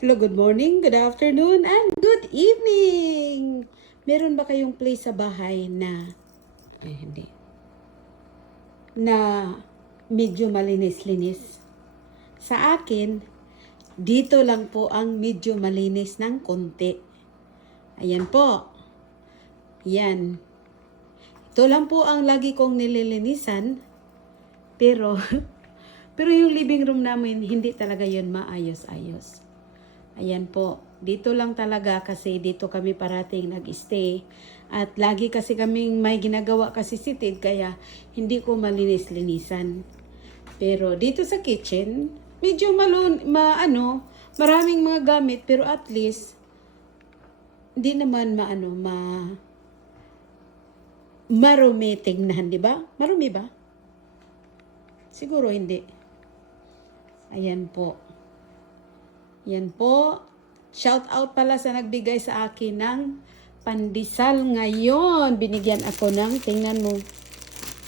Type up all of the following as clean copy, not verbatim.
Hello, good morning, good afternoon, and good evening! Meron ba kayong place sa bahay na, hindi, na medyo malinis-linis? Sa akin, dito lang po ang medyo malinis ng konti. Ayan po. Yan. Ito lang po ang lagi kong nililinisan. Pero, pero yung living room namin, hindi talaga yun maayos-ayos. Ayan po. Dito lang talaga kasi dito kami parating nag-stay. At lagi kasi kaming may ginagawa kasi si Ted kaya hindi ko malinis-linisan. Pero dito sa kitchen, medyo maraming mga gamit pero at least hindi naman marumi tingnan, di ba? Marumi ba? Siguro hindi. Ayan po. Yan po. Shout out pala sa nagbigay sa akin ng pandesal ngayon. Binigyan ako ng, tingnan mo,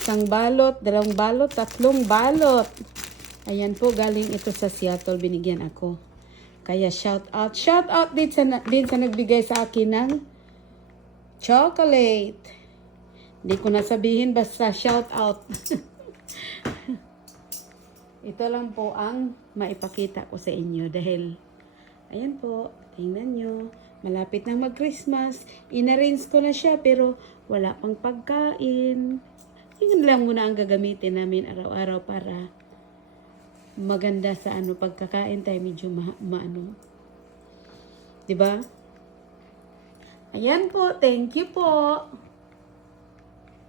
1 balot, 2 balot, 3 balot. Ayan po, galing ito sa Seattle, binigyan ako. Kaya shout out. Shout out din sa nagbigay sa akin ng chocolate. Hindi ko nasabihin, basta shout out. Ito lang po ang maipakita ko sa inyo dahil, ayan po, tingnan nyo, malapit na mag-Christmas. Inarrange ko na siya pero wala pang pagkain. Yun lang muna ang gagamitin namin araw-araw para maganda sa pagkakain tayo medyo diba? Ayan po, thank you po.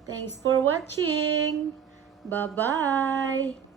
Thanks for watching. Bye-bye.